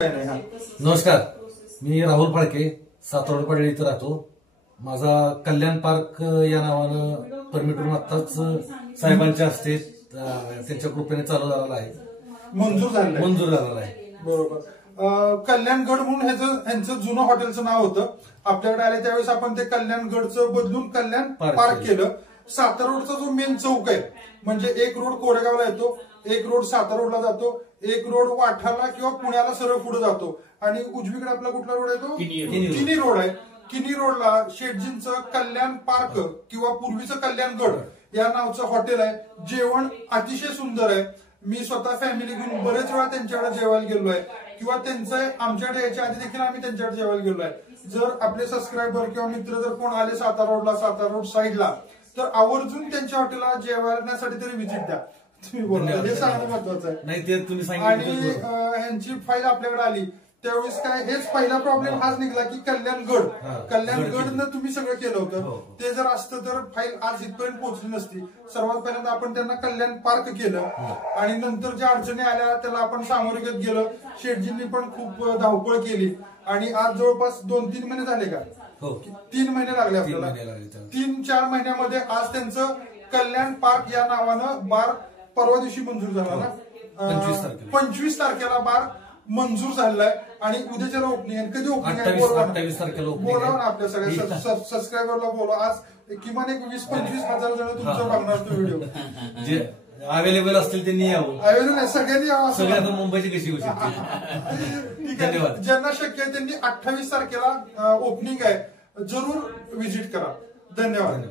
नमस्कार, मी राहुल फाळके, सातवडपाडी इथं राहतो. माझा कल्याण पार्क या नावानं परमिट रूम आत्ताच साहेबांच्या हस्ते त्यांच्या कृपेने चालू झालेला आहे, मंजूर झालेला आहे. बरोबर. कल्याणगड म्हणून ह्यांचं जुनं हॉटेलचं नाव होतं. आपल्याकडे आले त्यावेळेस आपण ते कल्याणगडचं बदलून कल्याण पार्क केलं. सातारा रोडचा जो मेन चौक आहे, म्हणजे एक रोड कोरेगावला येतो, एक रोड सातारा रोडला जातो, एक रोड वाठाला किंवा पुण्याला सरळ पुढे जातो आणि उजवीकडे आपला कुठला रोड आहे तो किनी रोड आहे. किनी रोडला शेटजींचं कल्याण पार्क किंवा पूर्वीचं कल्याणगड या नावचं हॉटेल आहे. जेवण अतिशय सुंदर आहे. मी स्वतः फॅमिली घेऊन बरेच वेळा त्यांच्याकडे जेवायला गेलो आहे किंवा त्यांचं आमच्याकडे यायच्या आधी देखील आम्ही त्यांच्याकडे जेवायला गेलो आहे. जर आपले सबस्क्रायबर किंवा मित्र जर कोण आले सातारा रोडला, सातारा रोड साईडला, तर आवर्जून त्यांच्या हॉटेलला जेवण्यासाठी तरी व्हिजिट द्या. तुम्ही बोलला हे सांगणं महत्वाचं आहे. नाही ते तुम्ही आणि ह्यांची फाईल आपल्याकडे आली त्यावेळेस काय हेच पहिला प्रॉब्लेम हाच निघाला की कल्याणगडनं तुम्ही सगळं केलं होतं. ते जर असतं तर फाईल आज इथपर्यंत पोहोचली नसती. सर्वात पहिल्यांदा आपण त्यांना कल्याण पार्क केलं आणि नंतर ज्या अडचणी आल्या त्याला आपण सामोरे घेत गेलो. शेटजींनी पण खूप धावपळ केली आणि आज जवळपास 2-3 महिने झाले का, 3 महिने लागले आपल्याला. 3-4 महिन्यामध्ये आज त्यांचं कल्याण पार्क या नावानं बार परवा दिवशी मंजूर झाला ना, 25 तारखेला बार मंजूर झालेला आहे आणि उद्याच्याला ओपनिंग आहे. कधी ओपनिंग आहे? 28 तारखेला बोला ना आपल्या सगळ्या सबस्क्रायबरला बोला. आज किमान एक 20-25 हजार जण तुमचं बघणार तो व्हिडिओ. जे अवेलेबल असतील त्यांनी यावं. अवेलेबल आहे सगळ्यांनी यावं. सगळ्यांना मुंबईची कशी होऊ शकते. धन्यवाद. ज्यांना शक्य आहे त्यांनी 28 तारखेला ओपनिंग आहे, जरूर व्हिजिट करा. धन्यवाद.